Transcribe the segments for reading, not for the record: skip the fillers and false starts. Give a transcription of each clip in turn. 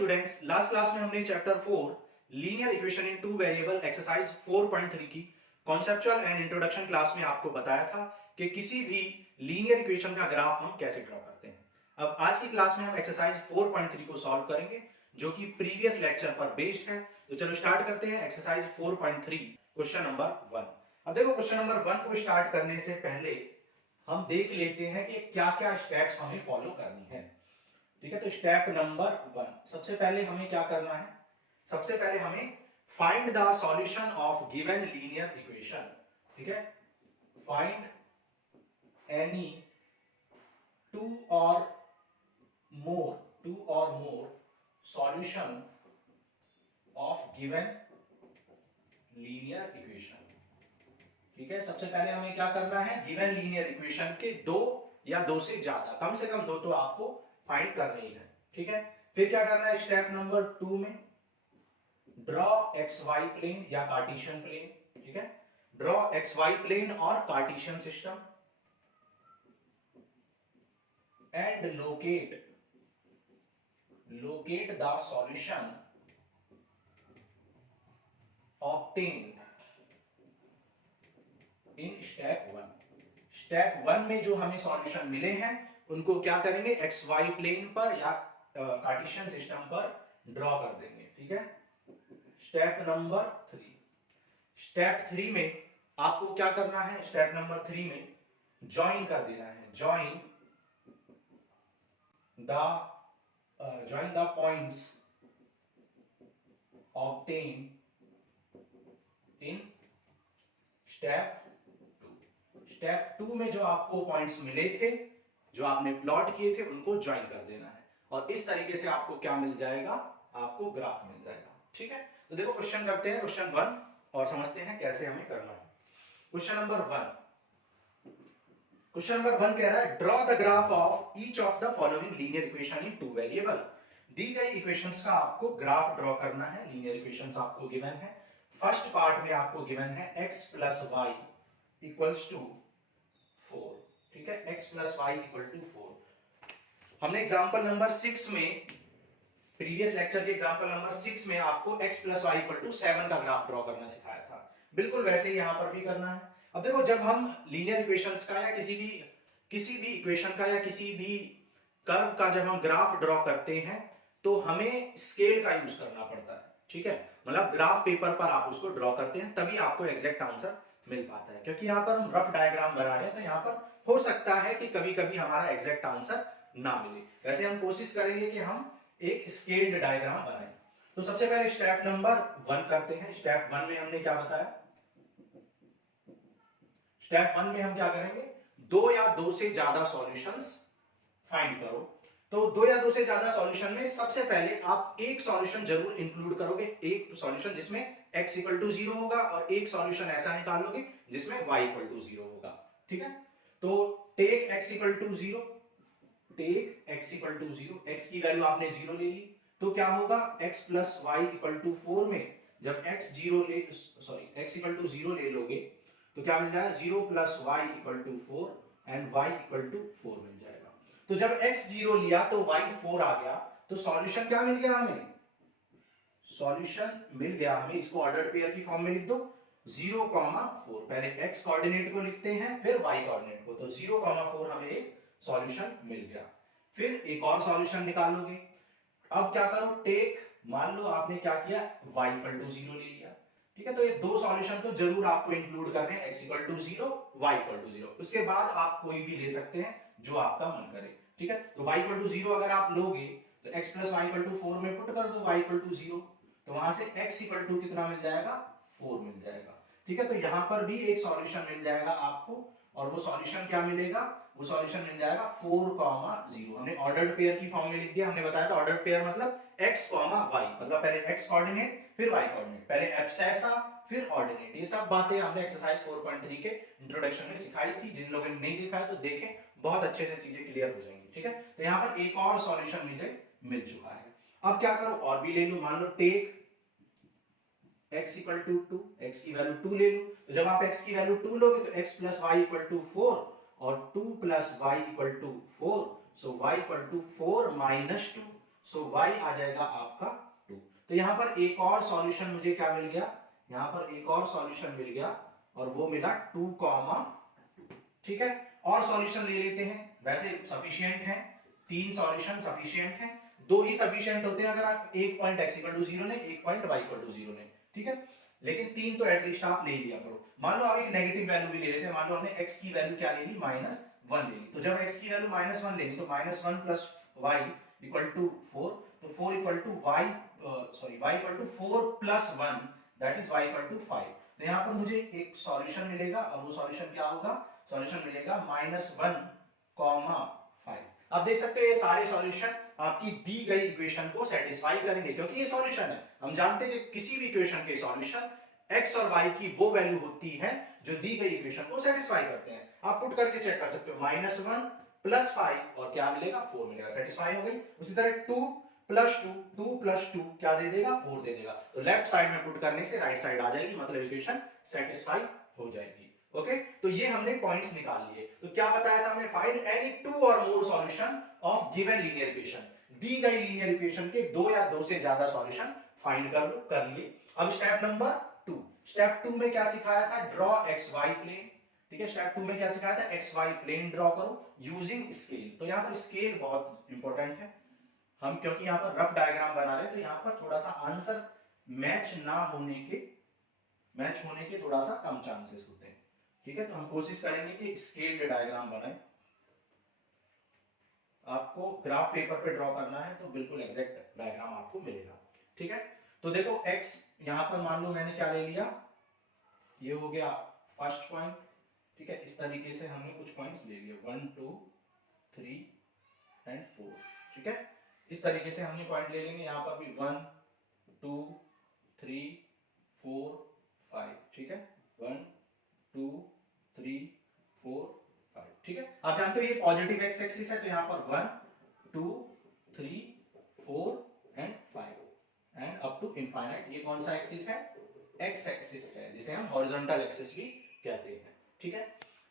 Students, last class में हमने chapter 4 linear equation in two variable exercise 4.3 की conceptual and introduction class में आपको बताया था कि किसी भी लीनियर इक्वेशन का ग्राफ हम कैसे ड्रॉ करते हैं। अब आज की क्लास में हम एक्सरसाइज 4.3 को सॉल्व करेंगे जो कि प्रीवियस लेक्चर पर बेस्ड है। तो चलो स्टार्ट करते हैं एक्सरसाइज 4.3 क्वेश्चन नंबर 1। अब देखो क्वेश्चन नंबर 1 को स्टार्ट करने से पहले हम देख लेते हैं कि क्या क्या स्टेप्स हमें फॉलो करनी है। ठीक है, तो स्टेप नंबर 1, सबसे पहले हमें क्या करना है? सबसे पहले हमें find the solution of given linear equation. ठीक है, फाइंड एनी टू और more solution of given linear equation. ठीक है, सबसे पहले हमें क्या करना है? गिवन लीनियर इक्वेशन के दो या दो से ज्यादा, कम से कम दो तो आपको फाइंड करनी ही है। ठीक है, फिर क्या करना है? स्टेप नंबर 2 में ड्रॉ एक्स वाई प्लेन या कार्टेशियन प्लेन। ठीक है, ड्रॉ एक्स वाई प्लेन और Cartesian system and locate the solution obtain in step 1। Step 1 में जो हमें सॉल्यूशन मिले हैं उनको क्या करेंगे? एक्स वाई प्लेन पर या कार्टेशियन सिस्टम पर ड्रॉ कर देंगे। ठीक है, स्टेप नंबर 3। स्टेप 3 में आपको क्या करना है? स्टेप नंबर 3 में ज्वाइन कर देना है। Join the points obtain in step 2। Step 2 में जो आपको पॉइंट्स मिले थे, जो आपने प्लॉट किए थे, उनको ज्वाइन कर देना है और इस तरीके से आपको क्या मिल जाएगा? आपको ग्राफ मिल जाएगा। ठीक है, तो देखो क्वेश्चन करते हैं क्वेश्चन 1 और समझते हैं कैसे हमें करना है। क्वेश्चन नंबर 1 कह रहा है draw the graph of each of the following linear equation in two variable. दी गई इक्वेशंस का आपको ग्राफ ड्रॉ करना है। लीनियर इक्वेशंस आपको गिवन है। फर्स्ट पार्ट में आपको गिवन है x plus Y equals to 4। ठीक है, x plus Y equal to 4। हमने एग्जांपल नंबर 6 में, प्रीवियस लेक्चर के एग्जांपल नंबर 6 में आपको x plus Y equal to 7 का ग्राफ ड्रॉ करना सिखाया था। बिल्कुल वैसे ही यहां पर भी करना है। अब देखो, जब हम लीनियर इक्वेशंस का या किसी भी इक्वेशन का या किसी भी कर्व का जब हम ग्राफ ड्रॉ करते हैं तो हमें स्केल का यूज करना पड़ता है। ठीक है, मतलब ग्राफ पेपर पर आप उसको ड्रॉ करते हैं तभी आपको एग्जैक्ट आंसर मिल पाता है। क्योंकि यहाँ पर हम रफ डायग्राम बना रहे हैं तो यहाँ पर हो सकता है कि कभी कभी हमारा एग्जैक्ट आंसर ना मिले। वैसे हम कोशिश करेंगे कि हम एक स्केल्ड डायग्राम बनाएं। तो सबसे पहले स्टेप नंबर 1 करते हैं। स्टेप 1 में हमने क्या बताया? स्टेप 1 में हम क्या करेंगे? दो या दो से ज्यादा सॉल्यूशंस फाइंड करो। तो दो या दो से ज्यादा सॉल्यूशन में सबसे पहले आप एक सॉल्यूशन जरूर इंक्लूड करोगे। एक सॉल्यूशन जिसमें x इक्वल टू 0 होगा और एक सॉल्यूशन ऐसा निकालोगे जिसमें y इक्वल टू 0 होगा। ठीक है, तो take x equal to 0, x की वैल्यू आपने 0 ले ली तो क्या होगा? x plus Y equal to 4 में जब x इक्वल टू 0 ले लोगे तो क्या मिल जाएगा? 0 plus Y equal to 4 and y equal to 4 मिल जाएगा। तो जब x 0 लिया तो y 4 आ गया, तो सॉल्यूशन क्या मिल गया हमें? सॉल्यूशन मिल गया हमें, इसको ऑर्डर्ड पेयर की फॉर्म में लिख दो 0, 4। पहले x कोऑर्डिनेट को लिखते हैं फिर y कोऑर्डिनेट को, तो 0, 4 हमें एक सॉल्यूशन मिल गया। फिर एक और सॉल्यूशन निकालोगे। अब क्या करो? टेक, मान लो आपने क्या किया? y इक्वल टू 0 ले लिया। ठीक है, तो ये दो सॉल्यूशन तो जरूर आपको इंक्लूड करने हैं, x equal to 0, y equal to 0। उसके बाद आप कोई भी ले सकते हैं जो आपका मन करे। ठीक है, तो y इक्वल टू 0 अगर आप लोगे तो x plus Y equal to 4 में पुट कर दो y इक्वल टू 0, तो वहां से x इक्वल टू कितना मिल जाएगा? 4 मिल जाएगा। ठीक है, तो यहां पर भी एक सॉल्यूशन मिल जाएगा आपको और वो सॉल्यूशन क्या मिलेगा? वो सॉल्यूशन मिल जाएगा 4, 0। हमने ऑर्डर्ड पेयर की फॉर्म में लिख दिया। हमने बताया था ऑर्डर्ड पेयर मतलब x, y, मतलब पहले x कोऑर्डिनेट फिर y कोऑर्डिनेट, पहले एब्सेसा फिर ऑर्डिनेट। ये सब बातें हमने एक्सरसाइज 4.3 के इंट्रोडक्शन में सिखाई थी। जिन लोगों ने नहीं देखा है तो देखें, बहुत अच्छे से चीजें क्लियर हो जाएंगी। ठीक है, तो यहाँ पर एक और सॉल्यूशन मुझे मिल चुका है। अब क्या करो? और भी ले लो। मान लो take x equal to 2, x की वैल्यू 2 ले लो। तो जब आप x की वैल्यू 2 लोगे तो x plus Y equal to 4 और 2 plus Y equal to 4, so y equal to 4 minus 2। So y आ जाएगा आपका 2। तो यहाँ पर एक और सॉल्यूशन मुझे क्या मिल गया, यहाँ पर एक और सॉल्यूशन मिल गया और वो मिला 2, ठीक है। और सॉल्यूशन ले लेते हैं, वैसे सफिशिएंट है, 3 सॉल्यूशन सफिशिएंट है, 2 ही सफिशिएंट होते हैं अगर आप एक पॉइंट x इक्वल टू 0 लें, एक पॉइंट y इक्वल टू 0 लें, ठीक है। लेकिन 3 तो एटलीस्ट आप ले लिया करो। मान लो आप एक नेगेटिव वैल्यू भी ले लेते हैं, मान लो हमने x की वैल्यू क्या ले ली, -1 ले ली। तो जब x की वैल्यू -1 लेनी तो -1 प्लस y इक्वल टू 4, तो 4 equal to y y equal to 4 plus 1 that is y equal to 5। तो यहाँ पर मुझे एक सॉल्यूशन मिलेगा और वो सॉल्यूशन क्या होगा, सॉल्यूशन मिलेगा -1, 5। आप देख सकते हो ये सारे सॉल्यूशन आपकी दी गई इक्वेशन को सेटिस्फाई करेंगे, क्योंकि ये सॉल्यूशन है। हम जानते हैं कि किसी भी इक्वेशन के सॉल्यूशन x और y की वो वैल्यू होती है जो दी गई इक्वेशन को सेटिस्फाई करते हैं। आप पुट करके चेक कर सकते हो, -1 प्लस 5 और क्या मिलेगा, 4 मिलेगा, सेटिस्फाई हो गई। उसी तरह 2 प्लस 2 क्या दे देगा, 4 दे देगा। तो लेफ्ट साइड में पुट करने से राइट साइड आ जाएगी, मतलब इक्वेशन सेटिस्फाई हो जाएगी। ओके, तो ये हमने पॉइंट्स निकाल लिए। तो क्या बताया था हमने, फाइंड एनी 2 और more solution of given linear equation. दी गई लीनियर इक्वेशन के 2 या 2 से ज्यादा सॉल्यूशन फाइंड कर लो, कर लिए। अब स्टेप नंबर 2, स्टेप 2 में क्या सिखाया था, ड्रॉ एक्स वाई प्लेन, ठीक है। स्टेप 2 में क्या सिखाया था, एक्स वाई प्लेन ड्रॉ करो यूजिंग स्केल। तो यहाँ पर स्केल बहुत इंपॉर्टेंट है, हम क्योंकि यहाँ पर रफ डायग्राम बना रहे हैं, तो यहाँ पर थोड़ा सा आंसर मैच होने के थोड़ा सा कम चांसेस होते हैं, ठीक है। तो हम कोशिश करेंगे कि स्केल्ड डायग्राम बनाएं। आपको ग्राफ पेपर पे ड्रॉ करना है तो बिल्कुल एग्जैक्ट डायग्राम आपको मिलेगा, ठीक है। तो देखो x यहां पर मान लो मैंने क्या ले लिया, ये हो गया फर्स्ट पॉइंट, ठीक है। इस तरीके से हमने कुछ पॉइंट्स ले लिए 1 2 3 एंड 4, ठीक है। इस तरीके से हमने पॉइंट ले लेंगे, यहां पर भी 1 2 3 4 5, ठीक है। 1 2 3 4 5, ठीक है। आप जानते हो ये पॉजिटिव एक्स एक्सिस है, तो यहाँ पर 1 2 3 4 and 5 and up to infinite. ये कौन सा एक्सिस है, एक्स एक्सिस है, जिसे हम हॉरिजॉन्टल एक्सिस भी कहते हैं, ठीक है।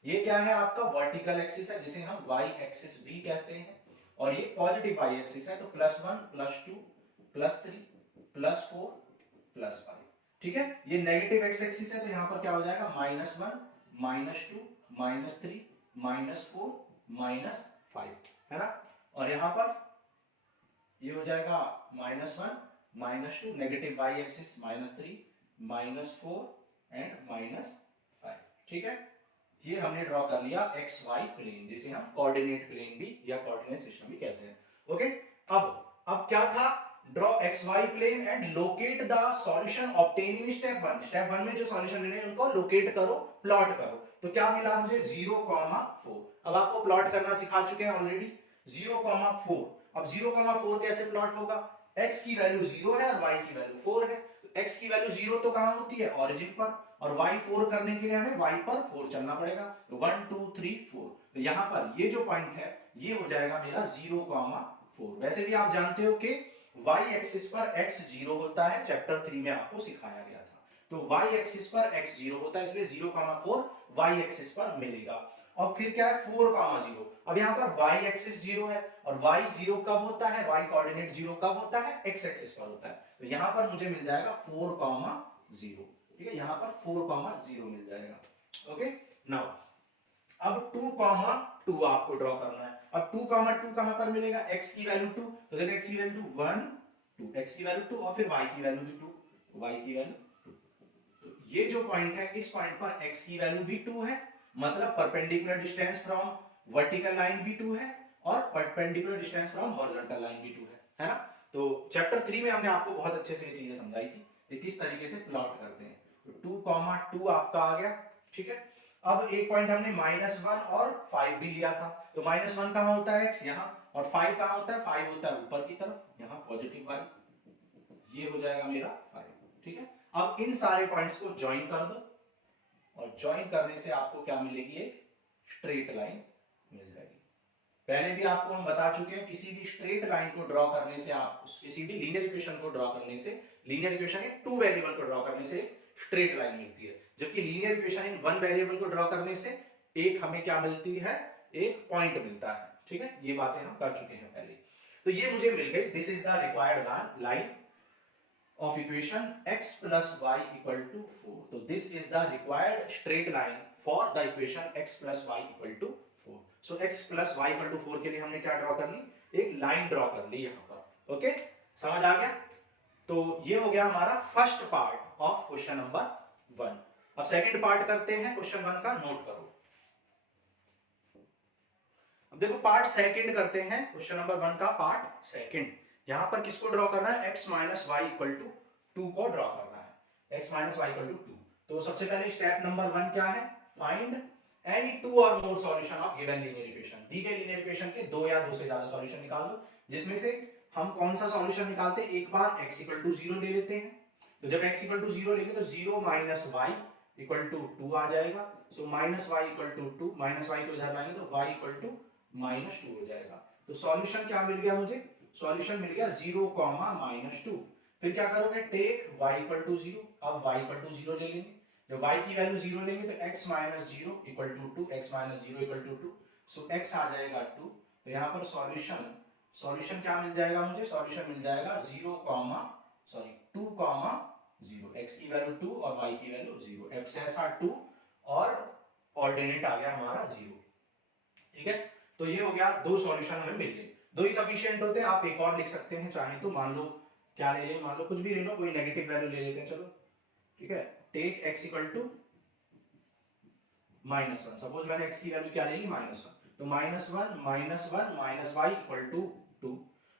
ये क्या है आपका वर्टिकल एक्सिस है, जिसे हम वाई एक्सिस भी कहते हैं। और ये पॉजिटिव वाई एक्सिस है, तो +1 +2 +3 +4 +5, ठीक है। ये नेगेटिव एक्स एक्सिस है, तो यहाँ पर क्या हो जाएगा, -1 -2 -3 -4 -5, है ना। और यहाँ पर ये हो जाएगा -1 -2, नेगेटिव वाई एक्सिस -3 -4 एंड -5, ठीक है। ये हमने ड्रॉ कर लिया एक्स वाई प्लेन, जिसे हम कोऑर्डिनेट प्लेन भी या कोऑर्डिनेट सिस्टम भी कहते हैं। ओके, अब क्या था, draw x y plane and locate the solution obtain in step 1। Step 1 में जो सॉल्यूशन मिले उनको लोकेट करो, प्लॉट करो। तो क्या मिला मुझे, 0,4। अब आपको प्लॉट करना सिखा चुके हैं ऑलरेडी, 0,4। अब 0,4 कैसे प्लॉट होगा, x की वैल्यू 0 है और y की वैल्यू 4 है। तो x की वैल्यू 0 तो कहां होती है, ओरिजिन पर, और y 4 करने के लिए हमें y पर 4 चलना पड़ेगा। तो 1 2 3 4, तो यहां पर ये जो पॉइंट है ये हो जाएगा मेरा 0,4। वैसे भी आप जानते हो कि y एक्सिस पर x 0 होता है, चैप्टर 3 में आपको सिखाया गया था। तो y एक्सिस पर x 0 होता है, इसलिए 0,4 y एक्सिस पर मिलेगा। और फिर क्या है, 4,0। अब यहाँ पर y एक्सिस 0 है, और y 0 कब होता है, y कोऑर्डिनेट 0 कब होता है, x एक्सिस पर होता है। तो यहाँ पर मुझे मिल जाएगा 4,0, ठीक है। यहाँ पर 4,0 मिल जाएगा। ओके, नाउ अब 2,2 आपको ड्रॉ करना है। अब 2,2 कहां पर मिलेगा, x की वैल्यू 2, तो देखो x की वैल्यू 1 2, x की वैल्यू 2 और फिर y की वैल्यू भी 2, y की वैल्यू 2। तो ये जो पॉइंट है, इस पॉइंट पर x की वैल्यू भी 2 है, मतलब perpendicular distance from vertical line भी 2 है और perpendicular distance from horizontal line भी 2 है ना। तो चैप्टर 3 में हमने आपको बहुत अच्छे से ये चीजें समझाई थी कि किस तरीके से प्लॉट करते हैं। तो 2,2 आपका आ गया, ठीक है। अब एक पॉइंट हमने -1 और 5 भी लिया था, तो -1 कहां होता है, x यहां, और 5 कहां होता है, 5 होता है ऊपर की तरफ, यहां पॉजिटिव y, ये हो जाएगा मेरा 5, ठीक है। अब इन सारे पॉइंट्स को ज्वाइन कर दो, और ज्वाइन करने से आपको क्या मिलेगी, एक स्ट्रेट लाइन मिल जाएगी। पहले भी आपको हम बता चुके हैं, किसी भी स्ट्रेट लाइन को ड्रॉ करने से, आप किसी भी लीनियर इक्वेशन को ड्रॉ करने से, लीनियर इक्वेशन इन 2 वेरिएबल को ड्रॉ करने से स्ट्रेट लाइन मिलती है, जबकि लीनियर इक्वेशन इन 1 वेरिएबल को ड्रॉ करने से एक हमें क्या मिलती है, एक पॉइंट मिलता है, ठीक है। ये बातें हम कर चुके हैं पहले। तो ये मुझे मिल गई, this is the required line of equation x plus y equal to 4. So this is the required straight line for the equation x plus y equal to 4. So x plus y equal to 4 के लिए हमने क्या draw कर ली, एक line draw कर ली यहाँ पर। Okay, समझ आ गया? तो ये हो गया हमारा first part of question number 1। अब सेकंड पार्ट करते हैं क्वेश्चन 1 का, नोट करो। अब देखो पार्ट सेकंड करते हैं, क्वेश्चन नंबर 1 का पार्ट सेकंड। यहां पर किसको ड्रॉ करना है, x minus y equal to 2 को ड्रॉ करना है, x minus y equal to 2। तो सबसे पहले स्टेप नंबर 1 क्या है, फाइंड एनी टू और more solution of given linear equation. दी गई लीनियर इक्वेशन के दो या दो से ज्यादा सॉल्यूशन निकाल दो, जिसमें से हम कौन सा सॉल्यूशन निकालते हैं, एक बार x इक्वल टू 0 ले लेते हैं। तो जब x इक्वल टू 0 लेंगे तो 0 माइनस वाई इक्वल टू 2 आ जाएगा। So minus y equal to 2, minus y को इधर लाएंगे तो y इक्वल टू माइनस 2 हो जाएगा। तो सॉल्यूशन क्या मिल गया मुझे, सॉल्यूशन मिल गया 0, -2। फिर क्या करोगे, टेक y इक्वल टू 0। अब y इक्वल टू 0 ले लेंगे, जब y की वैल्यू 0 लेंगे तो x minus 0 equal to 2, x minus 0 equal to 2। So x आ जाएगा 2। तो यहाँ पर सॉल्यूशन क्या मिल जाएगा मुझे, सॉल्यूशन मिल जाएगा 2, 0, x की वैल्यू 2 और y की वैल्यू 0, एब्सेसा 2 और ऑर्डिनेट आ गया हमारा 0। ठीक है, तो ये हो गया, दो सॉल्यूशन हमें मिल गए। दो ही सफिशिएंट होते हैं, आप एक और लिख सकते हैं चाहे तो। मान लो क्या ले लें, मान लो कुछ भी ले लो, कोई नेगेटिव वैल्यू ले लेते हैं, चलो ठीक है। Take x equal to -1। Suppose मैंने x की वैल्यू क्या ले ली, -1। तो -1 minus y equal to 2।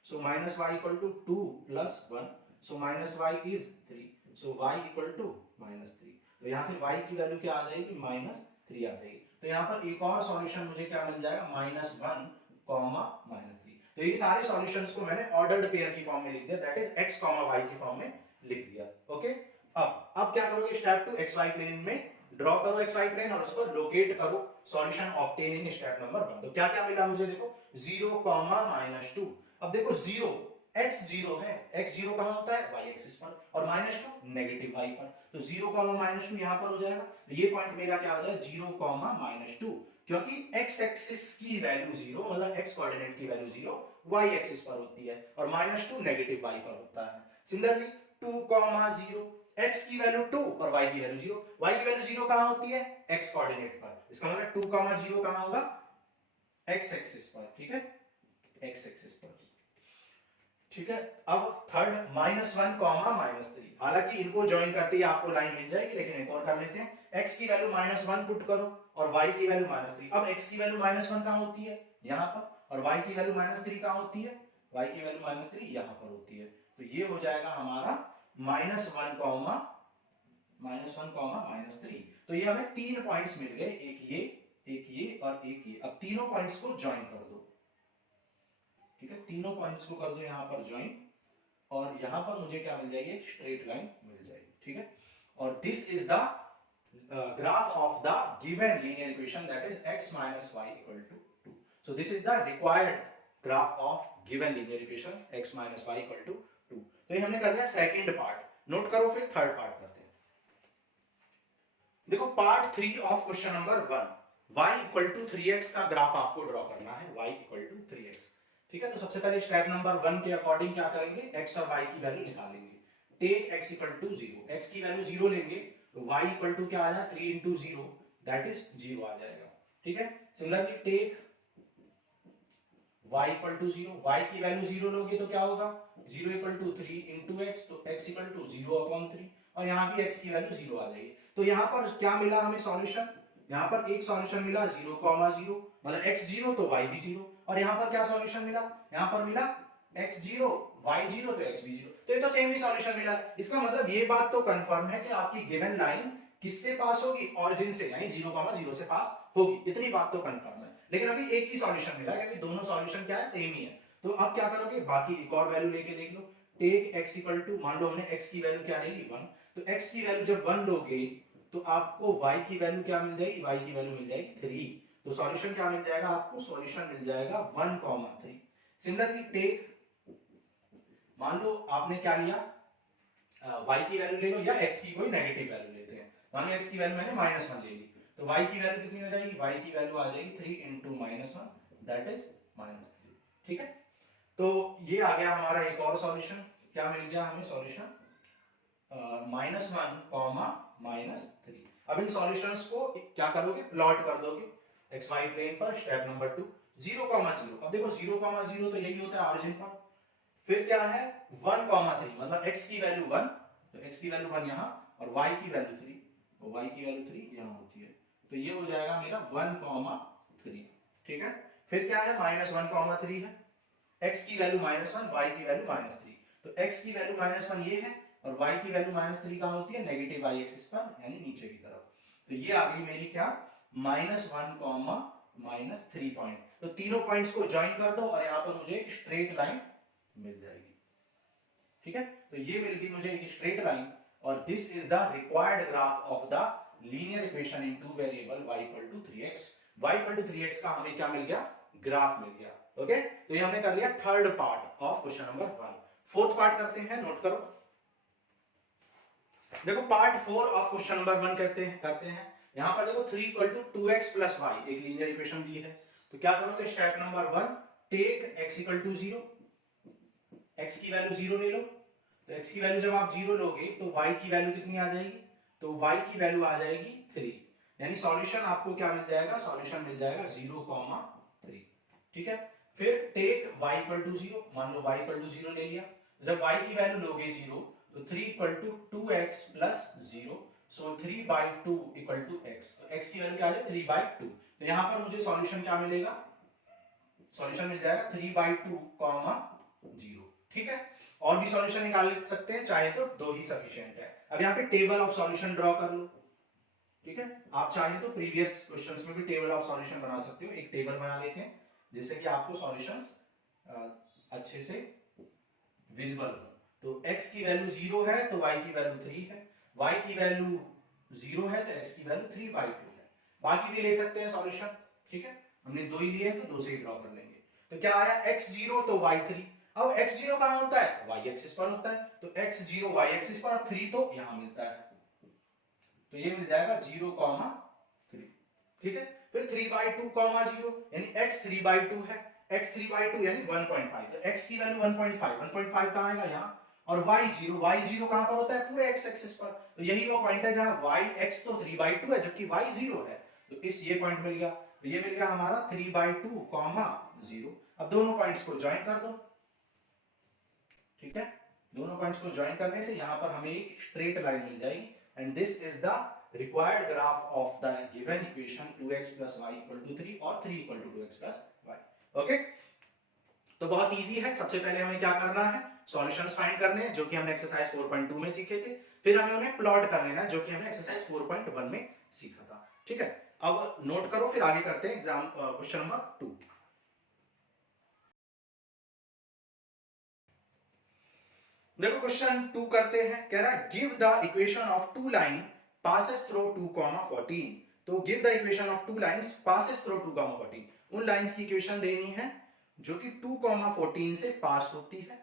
So minus y equal to 2 plus 1। So minus y is 3। So y equal to -3। तो यहाँ से y की वैल्यू क्या आ जाएगी, -3 आ जाएगी। तो यहाँ पर एक और सॉल्यूशन मुझे क्या मिल जाएगा, -1, -3। तो ये सारे सॉल्यूशंस को मैंने ऑर्डर्ड पेयर की फॉर्म में लिख दिया, दैट इज x, y की फॉर्म में लिख दिया। ओके, अब क्या करोगे, स्टेप 2 xy प्लेन में ड्रॉ करो xy प्लेन और उसको लोकेट करो, solution obtain in step number 1। तो क्या क्या मिला मुझे, देखो 0, -2। अब देखो 0, x 0 है, x 0 कहां होता है, y एक्सिस पर, और -2 नेगेटिव y पर। तो 0, -2 यहां पर हो जाएगा। तो ये पॉइंट मेरा क्या हो जाएगा, 0, -2, क्योंकि x एक्सिस की वैल्यू 0, मतलब x कोऑर्डिनेट की वैल्यू 0 y एक्सिस पर होती है, और -2 नेगेटिव y पर होता है। सिमिलरली 2, 0, x की वैल्यू 2 और y की वैल्यू 0, y की वैल्यू 0 कहां होती है, x कोऑर्डिनेट पर। इसका मतलब 2, 0 कहां होगा, x एक्सिस पर। ठीक है, x एक्सिस पर। ठीक है, अब थर्ड -1, -3। हालांकि इनको ज्वाइन करते ही आपको लाइन मिल जाएगी, लेकिन एक और कर लेते हैं। x की वैल्यू -1 पुट करो और y की वैल्यू -3। अब x की वैल्यू -1 कहां होती है, यहां पर, और y की वैल्यू -3 कहां होती है, y की वैल्यू -3 यहां पर होती है। तो ये हो जाएगा हमारा -1, -3। तो ये हमें तीन पॉइंट्स मिल गए, एक ये और एक ये। अब तीनों पॉइंट्स को ज्वाइन कर दो। ठीक है, तीनों पॉइंट्स को कर दो यहां पर ज्वाइन, और यहां पर मुझे क्या मिल जाएगी, एक स्ट्रेट लाइन मिल जाएगी। ठीक है, और this is the graph of the given linear equation, that is x minus y equal to 2. So this is the required graph of given linear equation x minus y equal to 2. तो ये हमने कर लिया second part. Note करो, फिर third part करते हैं। देखो part 3 of question number 1, y equal to 3x का ग्राफ आपको ड्रॉ करना है, y इक्वल टू 3x। ठीक है, तो सबसे पहले स्टेप नंबर 1 के अकॉर्डिंग क्या करेंगे, x और y की वैल्यू निकालेंगे। Take x equal to 0, x की वैल्यू 0 लेंगे तो y इक्वल टू क्या आ जाएगा, 3 इंटू 0, दैट इज 0 आ जाएगा। ठीक है, similarly take y equal to 0, y की वैल्यू 0 लोगे तो क्या होगा, 0 इक्वल टू 3 इंटू x, तो x इक्वल टू 0/3, और यहाँ भी x की वैल्यू 0 आ जाएगी। तो यहाँ पर क्या मिला हमें सॉल्यूशन, यहाँ पर एक सॉल्यूशन मिला 0,0, मतलब x 0 तो y भी 0, और यहाँ पर क्या सॉल्यूशन मिला, यहाँ पर मिला x 0, y 0 तो x भी 0। तो ये तो सेम ही सॉल्यूशन मिला। इसका मतलब ये बात तो कंफर्म है कि आपकी गिवन लाइन किससे पास होगी, ऑरिजिन से, यानी 0,0 से पास होगी। इतनी बात तो कंफर्म है। लेकिन अभी एक ही सॉल्यूशन मिला, क्योंकि दोनों सॉल्यूशन क्या है, सेम ही है। तो अब क्या करोगे, बाकी एक और वैल्यू लेके देख लो। टेक x इक्वल टू, मान लो हमने x की वैल्यू क्या ले ली, 1। तो x की वैल्यू जब 1 लोगे तो आपको y की वैल्यू क्या मिल जाएगी, y की वैल्यू मिल जाएगी 3। तो सॉल्यूशन क्या मिल जाएगा आपको, सॉल्यूशन मिल जाएगा 1,3। सिमिलरली टेक, मान लो आपने क्या लिया, y की वैल्यू ले लो या x की कोई नेगेटिव वैल्यू लेते हैं। मान लो x की वैल्यू मैंने -1 ले ली, तो y की वैल्यू कितनी हो जाएगी, y की वैल्यू आ जाएगी 3 इंटू -1, दैट इज -3। ठीक है, तो ये आ गया हमारा एक और सॉल्यूशन। क्या मिल गया हमें सॉल्यूशन? -1, -3। अब इन सॉल्यूशंस को क्या करोगे? प्लॉट कर दोगे एक्स वाई प्लेन पर। Step number 2, 0,0। अब देखो 0,0 तो यही होता है ऑरिजिन पर। फिर क्या है? 1,3, मतलब x की वैल्यू 1, तो x की वैल्यू 1 यहाँ, और y की वैल्यू 3, और y की वैल्यू 3 यहाँ होती है। तो ये हो जाएगा मेरा 1,3। ठीक है। फिर क्या है? -1,3 है, x की वैल्यू -1, y की वैल्यू -3। तो x की वैल्यू -1 ये है, और y की वैल्यू -3 कहाँ होती है? नेगेटिव y एक्सिस पर, यानी नीचे की तरफ। तो ये आ गई मेरी क्या? -1, -3 पॉइंट। तो तीनों पॉइंट्स को ज्वाइन कर दो और यहाँ पर मुझे एक स्ट्रेट लाइन मिल जाएगी। ठीक है। तो ये मिल गई मुझे एक स्ट्रेट लाइन, और this is the required graph of the linear equation in two variable y equal to 3x। y equal to 3x का हमें क्या मिल गया? ग्राफ मिल गया। ओके, तो ये हमने कर लिया third part of question number 1। Fourth part करते हैं, नोट करो। देखो पार्ट 4 ऑफ क्वेश्चन नंबर 1 करते हैं। यहां पर देखो 3 equal to 2x plus y एक लीनियर इक्वेशन दी है। तो क्या करोगे? Step number 1, take x equal to 0, x की वैल्यू 0 ले लो। तो x की वैल्यू जब आप 0 लोगे तो y की वैल्यू कितनी आ जाएगी? तो y की वैल्यू आ जाएगी 3, यानी सॉल्यूशन आपको क्या मिल जाएगा? सॉल्यूशन मिल जाएगा 0,3। ठीक है। फिर टेक y इक्वल टू 0, मान लो y इक्वल टू 0 ले लिया। जब y की वैल्यू लोगे 0, तो 3 equal to 2x plus 0, so 3/2 equal to x। तो x की वैल्यू क्या आ जाए? 3/2। तो यहां पर मुझे सॉल्यूशन क्या मिलेगा? सॉल्यूशन मिल जाएगा 3/2, 0। ठीक है। और भी सॉल्यूशन निकाल सकते हैं, चाहे तो 2 ही सफिशिएंट है। अब यहाँ पे टेबल ऑफ सॉल्यूशन ड्रॉ कर लो। ठीक है। आप चाहे तो प्रीवियस क्वेश्चंस में भी टेबल ऑफ सॉल्यूशन बना सकते हो। एक टेबल बना लेते हैं जिससे कि आपको सॉल्यूशंस अच्छे से विजिबल हो। तो x की वैल्यू 0 है तो y की वैल्यू 3 है, y की वैल्यू 0 है तो x की वैल्यू 3/2 है। बाकी भी ले सकते हैं सॉल्यूशन। ठीक है, हमने 2 ही लिए हैं तो 2 से ही ड्रॉ कर लेंगे। तो क्या आया? x0 तो y3। अब x0 कहां होता है? y एक्सिस पर होता है। तो x0 y एक्सिस पर, 3 तो यहां मिलता है। तो ये मिल जाएगा 0,3। ठीक है। फिर 3/2, 0, यानी x 3/2 है, x 3/2 यानी 1.5। तो x की वैल्यू 1.5 कहां आएगा? यहां। और y0 कहां पर होता है? पूरे x एक्सिस पर। तो यही वो पॉइंट है जहां x तो 3/2 है जबकि y 0 है। तो इस ये पॉइंट मिल गया। तो ये मिल गया हमारा 3/2, 0। अब दोनों पॉइंट्स को ज्वाइन कर दो। ठीक है। दोनों पॉइंट्स को ज्वाइन करने से यहां पर हमें एक स्ट्रेट लाइन मिल जाएगी, and this is the required graph of the given equation 2x plus y equal to 3 और 3 equal to 2x plus y। Okay, तो बहुत इजी है। सबसे पहले हमें क्या करना है? सॉल्यूशंस फाइंड करने हैं जो कि हमने एक्सरसाइज 4.2 में सीखे थे। फिर हमें उन्हें प्लॉट कर लेना है जो कि हमने एक्सरसाइज 4.1 में सीखा था। ठीक है। अब नोट करो, फिर आगे करते हैं एग्जाम क्वेश्चन नंबर 2। देखो क्वेश्चन 2 करते हैं। कह रहा है give the equation of two line passes through 2,14। तो give the equation of two lines passes through 2,14। उन लाइंस की इक्वेशन देनी है जो कि 2,14 से पास होती है।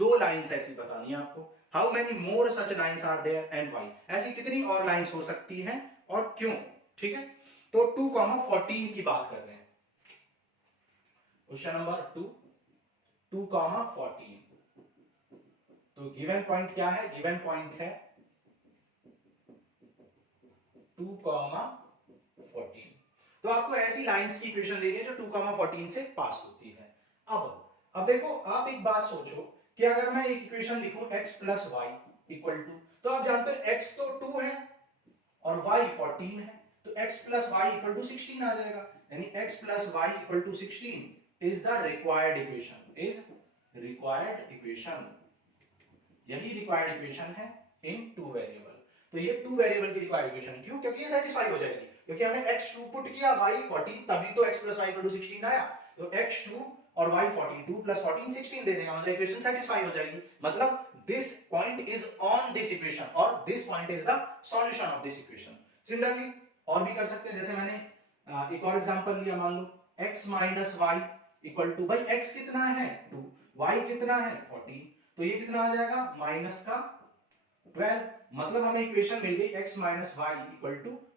2 लाइंस ऐसी बतानी है आपको। How many more such lines are there and why? ऐसी कितनी और लाइंस हो सकती हैं और क्यों? ठीक है। तो 2,14 की बात कर रहे हैं। Question number 2, 2,14। तो गिवन पॉइंट क्या है? गिवन पॉइंट है 2,14। तो आपको ऐसी लाइंस की इक्वेशन देनी है जो 2,14 से पास होती है। अब देखो, आप एक बात सोचो कि अगर मैं एक इक्वेशन लिखूं x plus Y equal to, तो आप जानते हो x तो 2 है और y 14 है, तो x plus Y equal to 16 आ जाएगा। यानी x plus Y equal to 16 is the required equation. यही रिक्वायर्ड इक्वेशन है इन टू वेरिएबल। तो ये टू वेरिएबल की रिक्वायर्ड इक्वेशन है। क्यों? क्योंकि ये सेटिस्फाई हो जाएगी, क्योंकि हमने x2 पुट किया, y 14, तभी तो x + y = 16 आया। तो x2 और y 14, 2 + 14 16 दे देगा, मतलब इक्वेशन सेटिस्फाई हो जाएगी। मतलब this point is on this equation और this point is the solution of this equation. Similarly और भी कर सकते हैं, जैसे मैंने एक और एग्जांपल लिया, मान लो x - y = भाई x कितना है 2, y कितना है 14, तो ये कितना आ जाएगा -12। मतलब हमें इक्वेशन मिल गई x - y =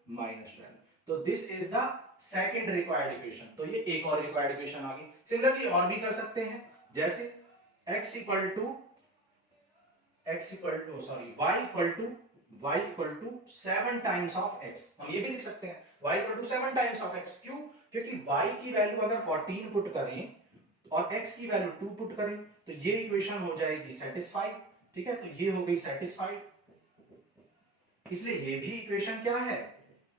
-12। तो this is the second required equation. तो ये एक और रिक्वायर्ड इक्वेशन आ गई। सिमिलरली और भी कर सकते हैं, जैसे x equal to y equal to 7 times of x। हम ये भी लिख सकते हैं y equal to 7 times of x। क्यों? क्योंकि y की वैल्यू अगर 14 पुट करें और x की वैल्यू 2 पुट करें तो ये इक्वेशन हो जाएगी सेटिस्फाइड। ठीक है, तो ये हो गई सेटिस्फाइड। इसलिए ये भी इक्वेशन क्या है,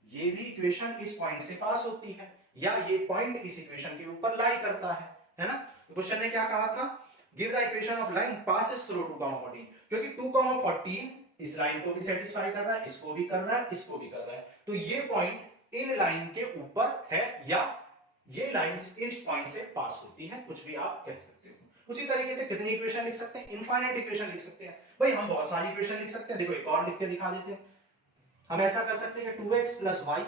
ये भी इक्वेशन इस पॉइंट से पास होती है, या ये पॉइंट इस इक्वेशन के ऊपर लाई करता है ना। क्वेश्चन ने क्या कहा था, give the equation of line passes through 2,14, क्योंकि 2,14 इस लाइन को भी सेटिस्फाई कर रहा है, इसको भी कर रहा है, इसको भी कर रहा है, तो ये पॉइंट इन लाइन के ऊपर है, या ये लाइंस इस पॉइंट से पास होती है, कुछ भी आप कह सकते हो। उसी तरीके से कितनी इक्वेशन लिख सकते हैं, इनफाइनाइट इक्वेशन लिख सकते हैं। भाई हम बहुत सारी इक्वेशन लिख सकते हैं, देखो एक और लिख के दिखा देते हैं। हम ऐसा कर सकते हैं कि 2x plus Y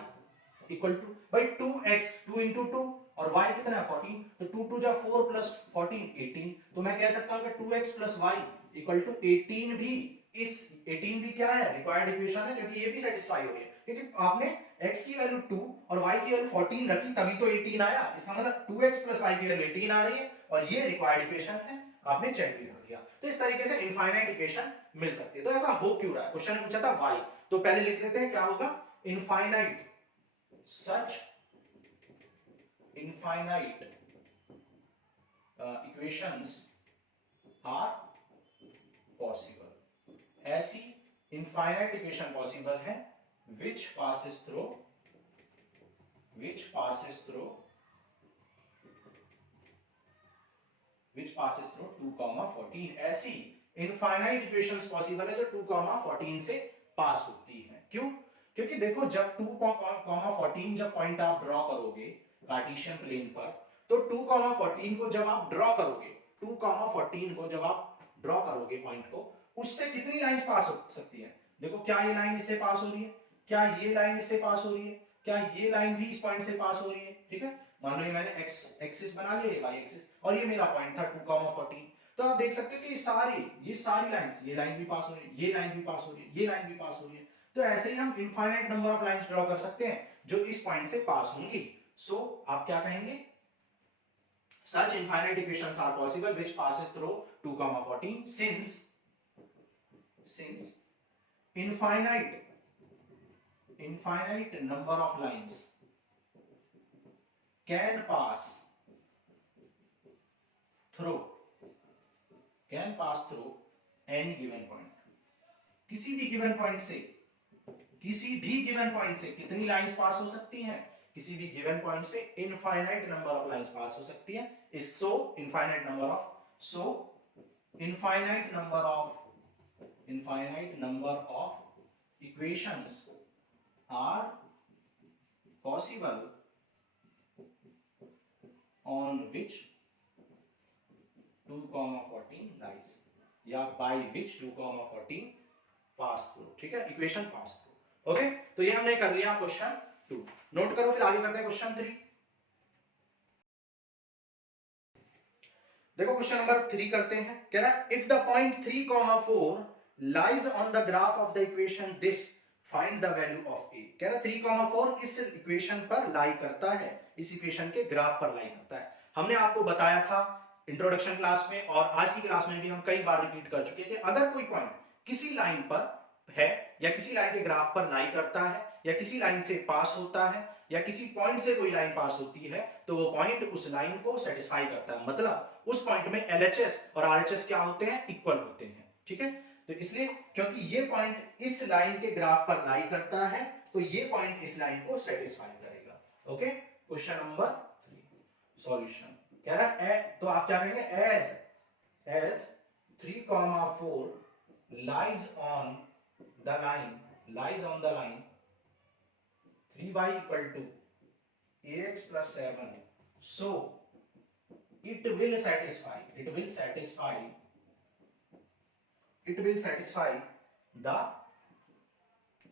equal to, भाई 2x 2 इंटू 2 और y कितना है 14, तो 2 2 जा 4 प्लस 14 18, तो मैं कह सकता हूं कि 2x plus Y equal to 18 भी, इस 18 भी क्या है, रिक्वायर्ड इक्वेशन है, क्योंकि ये भी सेटिस्फाई हो रही है, क्योंकि आपने x की वैल्यू 2 और y की वैल्यू 14 रखी तभी तो 18 आया। इसका मतलब 2x प्लस y की वैल्यू 18 आ रही है और ये रिक्वायर्ड इक्वेशन है, आपने चेक भी कर लिया। तो इस तरीके से इनफाइनाइट इक्वेशन मिल सकती है। तो ऐसा हो क्यों रहा है, क्वेश्चन ने पूछा था y, तो पहले लिख लेते हैं क्या होगा, infinite such infinite equations are possible, ऐसी infinite equation possible है which passes through 2,14, ऐसी infinite equations possible है जो 2,14 से पास होती है। क्यों? क्योंकि देखो जब 2,14 जब पॉइंट आप ड्रॉ करोगे कार्टेशियन प्लेन पर, तो 2,14 को जब आप ड्रॉ करोगे, 2,14 को जब आप ड्रॉ करोगे पॉइंट को, उससे कितनी लाइंस पास हो सकती है, देखो क्या ये लाइन इससे पास हो रही है, क्या ये लाइन इससे पास हो रही है, क्या ये लाइन भी इस पॉइंट से पास हो रही है। ठीक है, मान लो ये मैंने x एक्सिस बना लिया, y एक्सिस, और ये मेरा पॉइंट था 2,14, तो आप देख सकते हो कि ये सारी लाइंस, ये लाइन भी पास हो रही है, ये लाइन भी पास हो रही है, ये लाइन भी पास हो रही है। तो ऐसे ही हम infinite number of lines draw कर सकते हैं जो इस पॉइंट से पास होंगी। सो आप क्या कहेंगे, such infinite equations are possible which passes through 2,14 since infinite number of lines can pass through any given point, किसी भी गिवन पॉइंट से कितनी लाइंस पास हो सकती हैं, किसी भी गिवन पॉइंट से infinite number of lines pass हो सकती हैं। Infinite number of equations are possible on which 2,14 lies, या बाय विच 2,14 पास थ्रू। ठीक है, इक्वेशन पास थ्रू। ओके, तो ये हमने कर लिया क्वेश्चन 2। नोट करो, फिर आगे करते हैं क्वेश्चन 3। देखो क्वेश्चन नंबर 3 करते हैं, कह रहा है if the point 3,4 lies on the graph of the equation this, find the value of A. कह रहा है 3,4 इस इक्वेशन पर लाई करता है, इस इक्वेशन के ग्राफ पर लाई करता है। हमने आपको बताया था इंट्रोडक्शन क्लास में और आज की क्लास में भी हम कई बार रिपीट कर चुके हैं कि अगर कोई पॉइंट किसी लाइन पर है, या किसी लाइन के ग्राफ पर लाई करता है, या किसी लाइन से पास होता है, या किसी पॉइंट से कोई लाइन पास होती है, तो वो पॉइंट उस लाइन को सेटिस्फाई करता है। मतलब उस पॉइंट में एलएचएस और आरएचएस क्या होते हैं, इक्वल होते हैं। ठीक है, तो इसलिए क्योंकि ये पॉइंट इस लाइन के ग्राफ पर लाई करता है, तो ये पॉइंट इस लाइन को सेटिस्फाई करेगा। ओके, क्वेश्चन नंबर 3 सॉल्यूशन कह रहा है, तो आप क्या कहेंगे, as 3,4 lies on the line 3y equal to ax plus 7, so it will satisfy the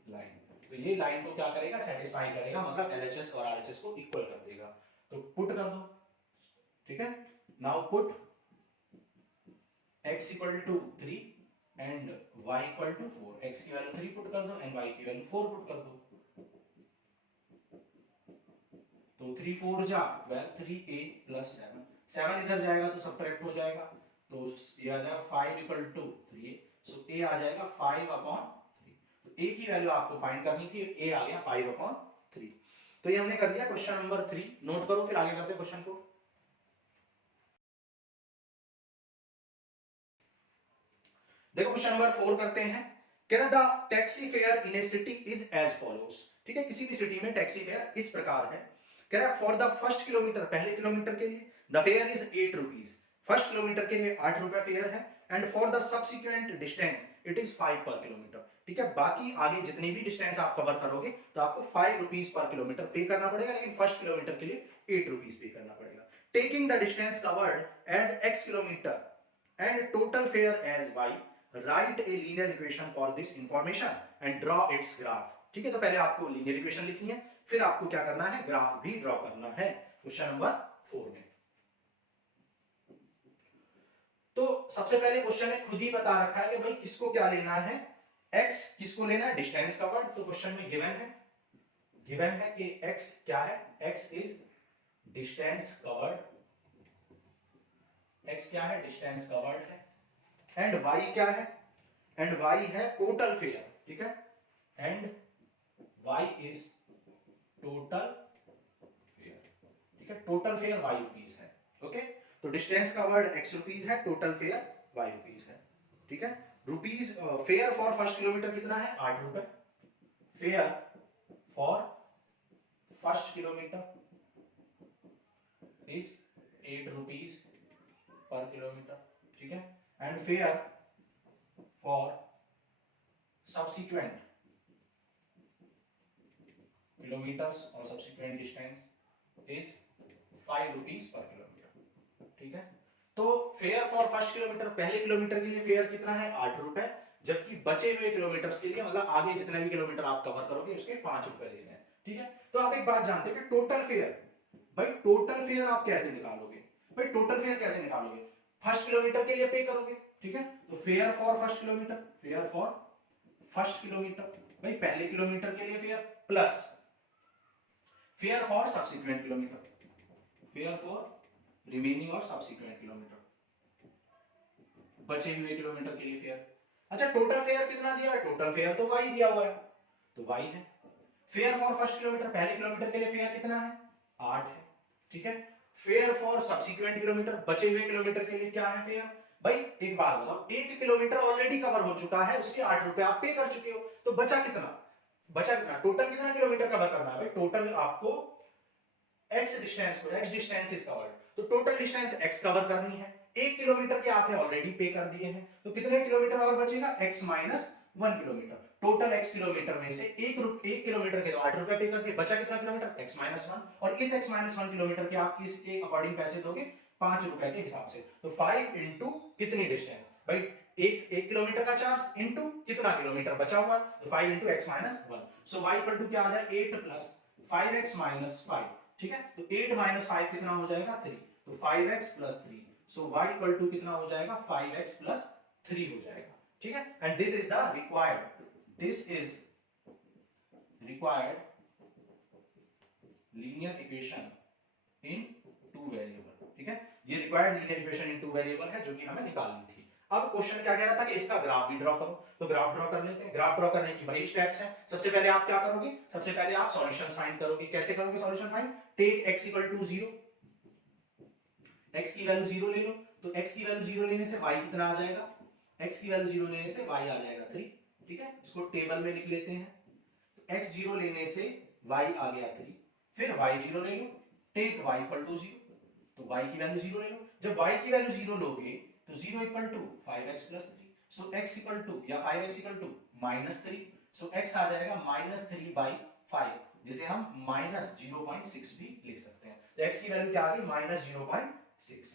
line। तो ये लाइन को क्या करेगा, सेटिस्फाई करेगा, मतलब एलएचएस और आरएचएस को इक्वल कर देगा। तो पुट कर दो। ठीक है, now put x equal to 3 and y equal to 4, x की वैल्यू 3 पुट कर दो एंड y की वैल्यू 4 पुट कर दो। तो 3 4 जा 12, 3a प्लस 7 इधर जाएगा तो सब्ट्रैक्ट हो जाएगा, तो ये आ जाएगा 5 इक्वल टू 3, सो ए आ जाएगा 5/3। तो ए की वैल्यू आपको फाइंड करनी थी, ए आ गया 5/3। तो ये हमने कर लिया क्वेश्चन नंबर 3। नोट करो, फिर आगे करते हैं क्वेश्चन को। देखो क्वेश्चन नंबर 4 करते हैं। कह रहा the taxi fare in a city is as follows. ठीक है, किसी भी सिटी में टैक्सी फेयर इस प्रकार है। कह रहा फॉर द फर्स्ट किलोमीटर, पहले किलोमीटर के लिए the fair is 8 rupees, first kilometre के लिए 8 रुपए फेयर है। And for the subsequent distance it is 5 पर किलोमीटर। ठीक है, बाकी आगे जितनी भी डिस्टेंस आप कवर करोगे तो आपको 5 रुपीज पर किलोमीटर पे करना पड़ेगा, लेकिन फर्स्ट किलोमीटर के लिए 8 रुपीज पे करना पड़ेगा। Taking the distance covered as x kilometre and total fare as y, write a linear equation for this information and draw its graph. ठीक है, तो पहले आपको लीनियर इक्वेशन लिखनी है, फिर आपको क्या करना है, ग्राफ भी ड्रॉ करना है क्वेश्चन नंबर 4 में। तो सबसे पहले क्वेश्चन ने खुद ही बता रखा है कि भाई किसको क्या लेना है, x किसको लेना है, डिस्टेंस कवर्ड। तो क्वेश्चन में गिवन है कि x क्या है, x is distance covered, x क्या है, डिस्टेंस कवर्ड है। एंड y क्या है, एंड y है टोटल फेयर। ठीक है, and y is total fair. ठीक है, टोटल फेयर y रुपीज है। ओके, तो डिस्टेंस का वर्ड x रुपीज है, टोटल फेयर y रुपीज है। ठीक है, rupees fair for first kilometre कितना है, 8 रुपए। Fare for first kilometre is 8 rupees per kilometre. ठीक है, and fare for subsequent kilometres और subsequent distance is 5 rupees per kilometre. ठीक है, तो फेयर फॉर फर्स्ट किलोमीटर, पहले किलोमीटर के लिए फेयर कितना है, 8 रुपए, जबकि बचे हुए किलोमीटर के लिए, मतलब आगे जितने भी किलोमीटर आप कवर करोगे उसके 5 रुपए लेने हैं। ठीक है, तो आप एक बात जानते हैं कि टोटल फेयर, भाई टोटल फेयर आप कैसे निकालोगे, भाई टोटल फेयर कैसे निकालोगे, फर्स्ट किलोमीटर के लिए पे करोगे। ठीक है, तो fare for first kilometre, fair for first kilometre, भाई पहले किलोमीटर के लिए fair, plus fair for subsequent kilometre, fair for remaining और सब्सिक्वेंट किलोमीटर, बचे हुए किलोमीटर के लिए फेयर। अच्छा, टोटल फेयर कितना दिया है, टोटल फेयर तो y दिया हुआ है, तो y है। फेयर फॉर फर्स्ट किलोमीटर, पहले किलोमीटर के लिए फेयर कितना है, 8 है। ठीक है, फेयर फॉर सब्सिक्वेंट किलोमीटर, बचे हुए किलोमीटर के लिए क्या है फेयर, भाई एक बात बताओ, 1 किलोमीटर ऑलरेडी कवर हो चुका है, उसके 8 रुपए आप पे कर चुके हो, तो बचा कितना, टोटल कितना किलोमीटर कवर करना है, भाई टोटल आपको x डिस्टेंस को, x डिस्टेंस इज कवर्ड, तो टोटल डिस्टेंस x कवर करनी है। 1 किलोमीटर के आपने ऑलरेडी पे कर दिए हैं, तो कितने किलोमीटर और बचेगा, x minus 1 kilometre. Total x kilometre में से 1 किलोमीटर के तो 8 रुपए पे कर दिए, बचा कितना किलोमीटर, x माइनस 1, और इस x माइनस 1 किलोमीटर के आप किसके अकॉर्डिंग पैसे दोगे, 5 रुपए के हिसाब से। तो 5 इंटू कितनी डिस्टेंस, भाई एक किलोमीटर का चार्ज इंटू कितना किलोमीटर बचा हुआ, तो 5 into x minus 1, so y equal to क्या आ जाए, 8 प्लस 5x माइनस 5। ठीक है, तो 8 माइनस 5 कितना हो जाएगा, 3, तो 5x plus 3, so y equal to कितना हो जाएगा, 5x प्लस 3 हो जाएगा। ठीक है, and this is the required, this is required linear equation in 2 variable. ठीक है, ये रिक्वायर्ड लीनियर इक्वेशन इन 2 वेरिएबल है जो कि हमें निकालनी थी। अब क्वेश्चन क्या कह रहा था कि इसका ग्राफ भी ड्रॉ करो, तो ग्राफ ड्रॉ कर लेते हैं। ग्राफ ड्रॉ करने की वही स्टेप्स हैं। सबसे पहले आप क्या करोगे, सबसे पहले आप सॉल्यूशंस फाइंड करोगे। कैसे करोगे solution find, take x equal to 0, x की वैल्यू 0 ले लो, तो x की वैल्यू 0 लेने से y कितना आ जाएगा, x की वैल्यू 0 लेने से y आ जाएगा 3। ठीक है, इसको टेबल में लिख लेते हैं, x 0 लेने से y आ गया 3, फिर y 0 ले लो, टेक y इक्वल टू 0, तो y की वैल्यू 0 ले लो। जब y की वैल्यू 0 लोगे तो 0 equal to 5x plus 3, so x equal to या 5x equal to minus 3, so x आ जाएगा माइनस 3 बाई 5, जिसे हम माइनस 0.6 भी लिख सकते हैं। तो x की वैल्यू क्या आ गई, माइनस 0.6,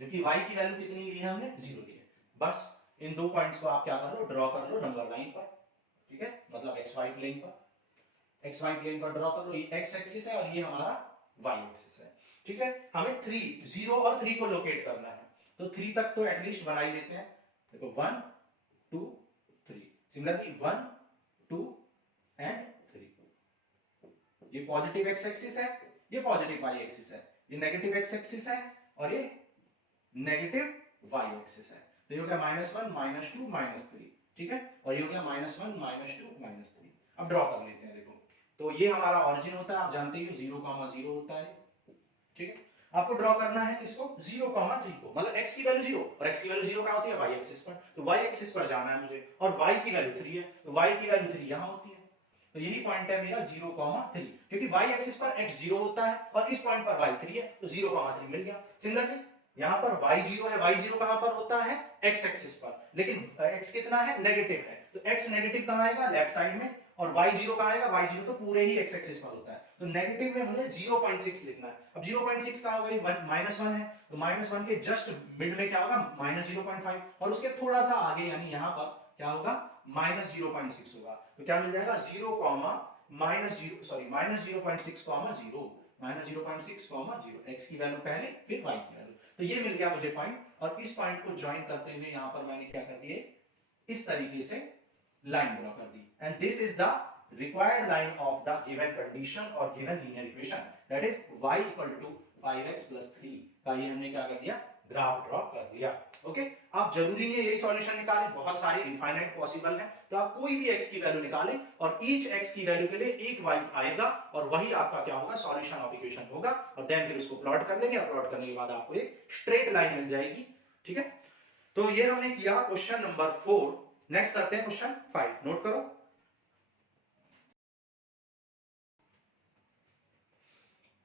जबकि y की वैल्यू कितनी ली है हमने, 0 ली है। बस इन दो पॉइंट्स को आप क्या कर लो, ड्रॉ कर लो नंबर लाइन पर। ठीक है, मतलब xy प्लेन पर, xy प्लेन पर ड्रॉ कर लो, ये x एक्सिस है और ये हमारा y एक्सिस है। ठीक है, हमें 3, 0 और 3 को लोकेट करना है, तो 3 तक तो एटलीस्ट बना ही लेते हैं। देखो 1 2 3, सिमिलरली 1 2 एंड 3, ये पॉजिटिव x एक्सिस है, ये पॉजिटिव y एक्सिस है, ये नेगेटिव x एक्सिस है और ये नेगेटिव वाई एक्सिस है। तो ये हो गया -1 -2 -3, ठीक है, और ये हो गया -1 -2 -3। अब ड्रॉ कर लेते हैं, देखो तो ये हमारा ऑरिजिन होता है, आप जानते ही हो 0,0 होता है, ठीक है। आपको ड्रॉ करना है इसको 0,3 को, मतलब x की वैल्यू 0 और x की वैल्यू 0 कहां होती है, y एक्सिस पर। तो y एक्सिस पर जाना है मुझे, और y की वैल्यू 3 है, तो y की वैल्यू 3 यहां होती है। तो यही पॉइंट है मेरा 0,3, क्योंकि y एक्सिस पर x 0 होता है और इस पॉइंट पर y 3 है, तो 0,3 मिल गया। सिमिलरली यहां पर y 0 है, y 0 कहां पर होता है, x एक्सिस पर, लेकिन x कितना है, नेगेटिव है, तो x नेगेटिव कहां आएगा, लेफ्ट साइड में, और y 0 कहां आएगा, y 0 तो पूरे ही x एक्सिस पर होता है, तो नेगेटिव में मुझे 0.6 लिखना है। अब 0.6 कहां होगा, -1 है, तो -1 के जस्ट मिड में क्या होगा, -0.5, और उसके थोड़ा सा आगे यानी यहां पर क्या होगा, -0.6 होगा। तो क्या मिल जाएगा, 0, -0.6, 0, -0.6, x की वैल्यू पहले फिर y की वैल्यू। तो ये मिल गया मुझे पॉइंट, और इस पॉइंट को ज्वाइन करते हुए यहां पर मैंने क्या कर दिए, इस तरीके से लाइन ड्रॉ कर दी, and this is the required line of the given condition or given linear equation, that is y equal to 5x plus 3 का ये हमने क्या कर दिया, ग्राफ ड्रॉ कर दिया। ओके, आप जरूरी नहीं है यही सॉल्यूशन निकालें, बहुत सारे इनफाइनाइट पॉसिबल है, तो आप कोई भी x की वैल्यू निकालें और ईच x की वैल्यू के लिए एक y आएगा, और वही आपका क्या होगा, सॉल्यूशन ऑफ इक्वेशन होगा, और देन फिर उसको प्लॉट कर लेंगे, और प्लॉट करने के बाद आपको एक स्ट्रेट लाइन मिल जाएगी, ठीक है। तो ये हमने किया क्वेश्चन नंबर 4। नेक्स्ट करते हैं क्वेश्चन 5, नोट करो।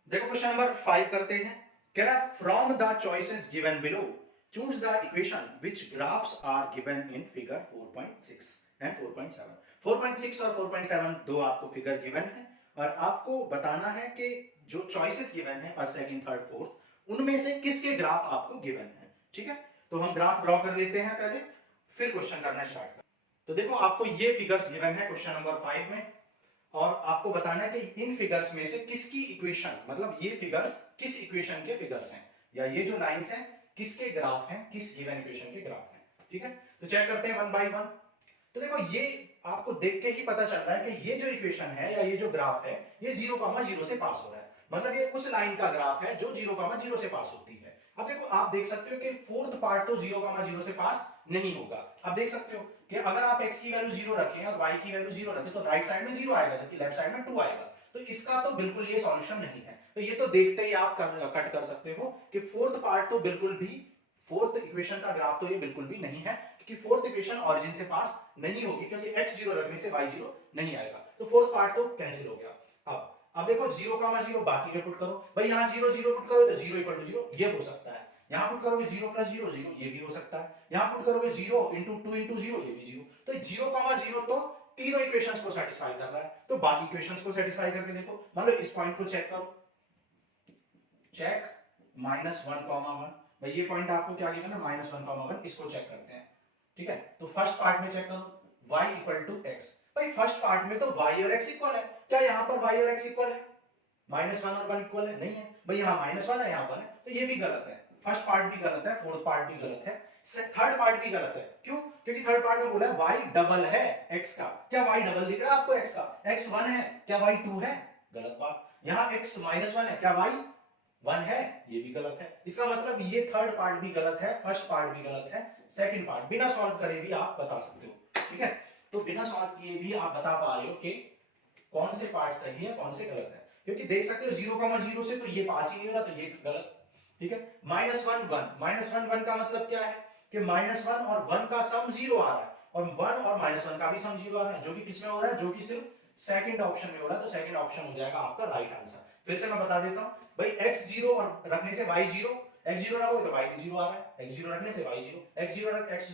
देखो क्वेश्चन नंबर 5 करते हैं, कह रहा है from the choices given below choose the equation which graphs are given in figure 4.6 and 4.7। 4.6 और 4.7 दो आपको फिगर गिवन है, और आपको बताना है कि जो चॉइसेस गिवन है फर्स्ट सेकंड थर्ड फोर्थ, उनमें से किसके ग्राफ आपको गिवन है, ठीक है। तो हम ग्राफ ड्रॉ कर लेते हैं पहले, फिर क्वेश्चन करना स्टार्ट कर। तो देखो आपको ये फिगर्स गिवन है क्वेश्चन नंबर 5 में, और आपको बताना है कि इन फिगर्स में से किसकी इक्वेशन, मतलब ये फिगर्स किस इक्वेशन के फिगर्स हैं, या ये जो लाइंस हैं किसके ग्राफ हैं, किस गिवन इक्वेशन के ग्राफ हैं, ठीक है। तो चेक करते हैं वन बाय वन। तो देखो ये आपको देख के ही पता चल रहा है कि ये जो इक्वेशन है या ये जो ग्राफ है, ये 0,0 से पास हो रहा है, मतलब ये उस लाइन का ग्राफ है जो 0,0 से पास होती है। अब देखो आप देख सकते हो कि फोर्थ पार्ट तो 0,0 से पास नहीं होगा। आप देख सकते हो कि अगर आप x की वैल्यू 0 रखें और y की वैल्यू 0 रखें, तो राइट साइड में 0 आएगा, जबकि लेफ्ट साइड में 2 आएगा, तो इसका तो बिल्कुल ये सॉल्यूशन नहीं है। तो ये तो देखते ही आप कट कर सकते हो कि फोर्थ पार्ट तो बिल्कुल भी, फोर्थ इक्वेशन का ग्राफ तो ये बिल्कुल भी नहीं है, क्योंकि फोर्थ इक्वेशन ओरिजिन से पास नहीं होगी, क्योंकि x 0 रखने से y 0 नहीं आएगा, तो फोर्थ पार्ट तो कैंसिल हो गया। अब देखो 0,0 बाकी में पुट करो, भाई यहाँ 0 0 पुट करो तो 0 = 0 ये हो सकता है, यहाँ पुट करोगे 0 + 0 0 ये भी हो सकता है, यहाँ पुट करोगे 0 × 2 × 0 ये भी 0, तो 0,0 तो तीनों इक्वेशंस को सेटिस्फाई कर रहा है। तो बाकी इक्वेशंस को सेटिस्फाई करके देखो, मान लो इस पॉइंट को चेक करो, चेक -1,1, भाई ये पॉइंट आपको क्या गिवन है, -1,1, इसको चेक करते हैं, ठीक है। तो फर्स्ट पार्ट में चेक करो, y = x, भाई फर्स्ट पार्ट में तो y और x इक्वल है, क्या यहाँ पर y और x इक्वल है, -1 और 1 इक्वल है, नहीं है भाई, यहाँ -1 है यहाँ 1 है, तो ये भी गलत है, फर्स्ट पार्ट भी गलत है, फोर्थ पार्ट भी गलत है, थर्ड पार्ट भी गलत है। क्यों? क्योंकि थर्ड पार्ट में बोला है y डबल है x का, क्या y डबल दिख रहा है आपको x का, x 1 है, क्या y 2 है, गलत बात। यहाँ x -1 है, क्या y 1 है, ये भी गलत है। इसका मतलब ये थर्ड पार्ट भी गलत है, फर्स्ट पार्ट भी गलत है, सेकंड पार्ट बिना सॉल्व करे भी आप बता सकते हो, ठीक है। तो बिना सॉल्व किए भी आप बता पा रहे हो कि कौन से पार्ट सही है कौन से गलत है, क्योंकि देख सकते हो 0,0 से तो ये पास ही नहीं हो रहा, तो ये गलत, ठीक है। -1 1 1 का मतलब क्या है कि -1 और 1 का सम 0 आ रहा है, और 1 और -1 का भी सम 0 आ रहा है, जो कि किसमें हो रहा है, जो कि सिर्फ सेकंड ऑप्शन में हो रहा है, तो सेकंड ऑप्शन हो जाएगा आपका राइट आंसर। फिर से मैं बता देता हूं भाई, x 0 और रखने से y 0, x 0 रखोगे तो y भी 0 आ रहा है, x 0 रखने से y 0, x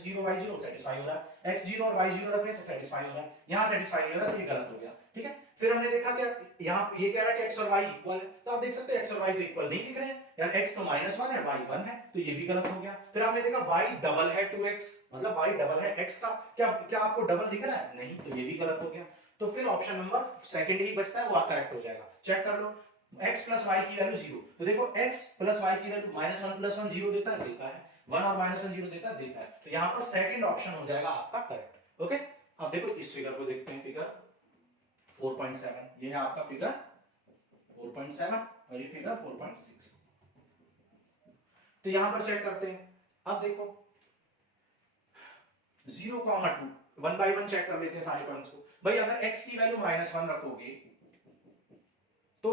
0 y 0 सेटिस्फाई हो रहा है, x 0 और y 0 रखने से सेटिस्फाई हो रहा है, यहां सेटिस्फाई नहीं हो रहा, तो ये गलत हो गया, ठीक है। फिर हमने देखा कि यहाँ ये कह रहा है कि x और y इक्वल है, तो आप देख सकते हो x और y तो इक्वल नहीं दिख रहे हैं यार, x तो -1 है, y 1 है, तो ये भी गलत हो गया। फिर हमने देखा y डबल है 2x, मतलब y डबल है x का, क्या क्या आपको डबल दिख रहा है, नहीं, तो ये भी गलत हो गया। तो फिर ऑप्शन नंबर सेकंड ही बचता है, वो करेक्ट हो जाएगा। चेक कर लो, x + y की वैल्यू 0, तो देखो x + y की वैल्यू -1 + 1 0 देता है, देता है, 1 और -1 0 देता है, देता है, तो यहाँ पर सेकंड ऑप्शन हो जाएगा आपका करेक्ट। ओके, अब देखो इस फिगर को देखते हैं, फिगर 4.7, ये है आपका फिगर 4.7 और ये फिगर 4.6। तो यहां पर चेक करते हैं, अब देखो 0,2 वन बाय वन चेक कर लेते हैं सारे पॉइंट्स को। भाई अगर x की वैल्यू -1 रखोगे तो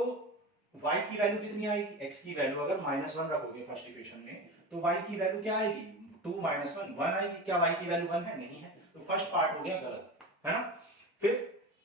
y की वैल्यू कितनी आएगी? x की वैल्यू अगर -1 रखोगे फर्स्ट इक्वेशन में तो y की वैल्यू क्या आएगी? 2 - 1 1 आएगी। क्या y की वैल्यू 1 है? नहीं है। तो फर्स्ट पार्ट हो गया गलत, है ना। फिर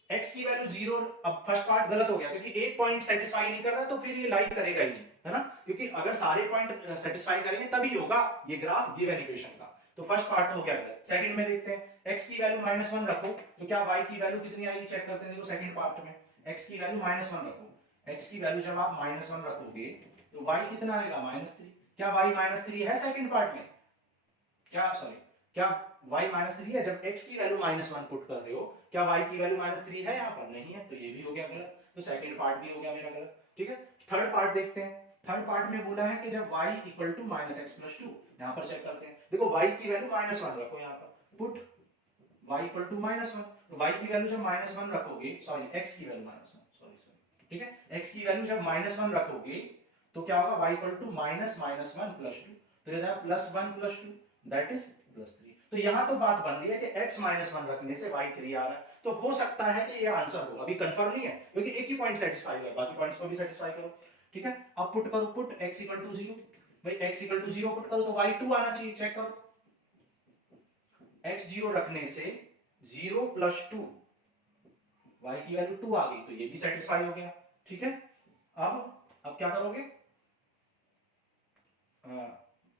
x की वैल्यू 0, अब फर्स्ट पार्ट गलत हो गया क्योंकि एक पॉइंट सेटिस्फाई नहीं कर रहा तो फिर ये लाई करेगा ही नहीं, है ना, क्योंकि अगर सारे पॉइंट सेटिस्फाई करेंगे तभी होगा ये ग्राफ गिवन इक्वेशन का। तो फर्स्ट पार्ट तो हो गया गलत। सेकंड में देखते हैं x की वैल्यू -1 रखो तो क्या y की वैल्यू कितनी आएगी चेक करते हैं। देखो सेकंड पार्ट में x की वैल्यू -1 रखो, x की वैल्यू जब आप -1 रखोगे तो y कितना आएगा? -3। क्या y -3 है सेकंड पार्ट में? क्या सॉरी, क्या y -3 है? जब x की वैल्यू -1 पुट कर रहे हो, क्या y की वैल्यू -3 है? यहाँ पर नहीं है, तो ये भी हो गया गलत। तो सेकंड पार्ट भी हो गया मेरा गलत, ठीक है। थर्ड पार्ट देखते हैं। थर्ड पार्ट में बोला है कि जब y = -x+2, यहाँ पर चेक करते हैं। देखो y की वैल्यू -1 रखो, यहाँ पर पुट y = -1। तो y की वैल्यू जब -1 रखोगे, सॉरी x की वैल्यू -1, सॉरी, ठीक है, x की वैल्यू जब -1 रखोगे तो क्या होगा? y = -1 + 2, तो ये था +1 + 2 दैट इज +3। तो यहां तो बात बन रही है कि x -1 रखने से y 3 आ रहा है, तो हो सकता है कि ये आंसर हो। अभी कंफर्म नहीं है क्योंकि एक ही पॉइंट सेटिस्फाई हुआ है, बाकी पॉइंट्स को भी सेटिस्फाई करो, ठीक है। अब पुट करो, पुट x = 0। भाई x = 0 पुट करो तो y 2 आना चाहिए, चेक करो। x 0 रखने से 0 + 2 y की वैल्यू 2 आ गई, तो ये भी सेटिस्फाई हो गया, ठीक है। अब क्या करोगे?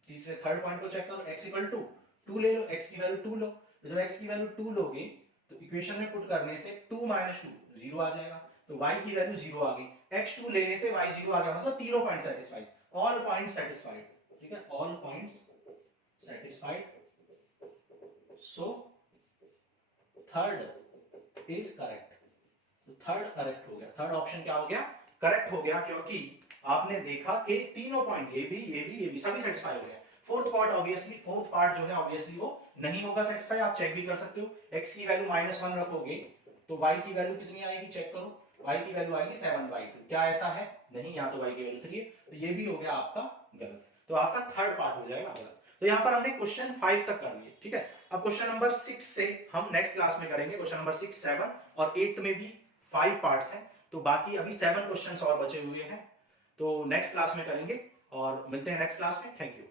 तीसरे थर्ड पॉइंट को चेक करो। x = 2 ले लो, x की वैल्यू 2 लो। तो जब x की वैल्यू 2 लोगे तो इक्वेशन में पुट करने से 2 - 2 0 आ जाएगा, तो y की वैल्यू 0 आ गई। x2 लेने से y 0 आ गया, मतलब तीनों point satisfied, all point satisfied, ठीक है, all points satisfied. So third is correct. तो थर्ड करेक्ट हो गया, थर्ड ऑप्शन क्या हो गया? करेक्ट हो गया, क्योंकि आपने देखा कि तीनों पॉइंट ये भी सभी सेटिस्फाई हो गए। फोर्थ पार्ट जो है ऑब्वियसली वो नहीं होगा सेटिस्फाई। आप चेक भी कर सकते हो, x की वैल्यू -1 रखोगे तो y की वैल्यू कितनी आएगी चेक करो। y की वैल्यू आएगी 7/2। क्या ऐसा है? नहीं, यहाँ तो y की वैल्यू 3 है, तो ये भी हो गया आपका गलत। तो आपका थर्ड पार्ट हो जाएगा गलत। तो यहाँ पर हमने क्वेश्चन 5 तक कर लिए, ठीक है। अब क्वेश्चन नंबर 6 से हम नेक्स्ट क्लास में करेंगे। क्वेश्चन नंबर 6, 7 और 8 में भी 5 पार्ट्स हैं, तो बाकी अभी 7 क्वेश्चंस और बचे हुए हैं, तो नेक्स्ट क्लास में करेंगे और मिलते हैं नेक्स्ट क्लास में। Thank you.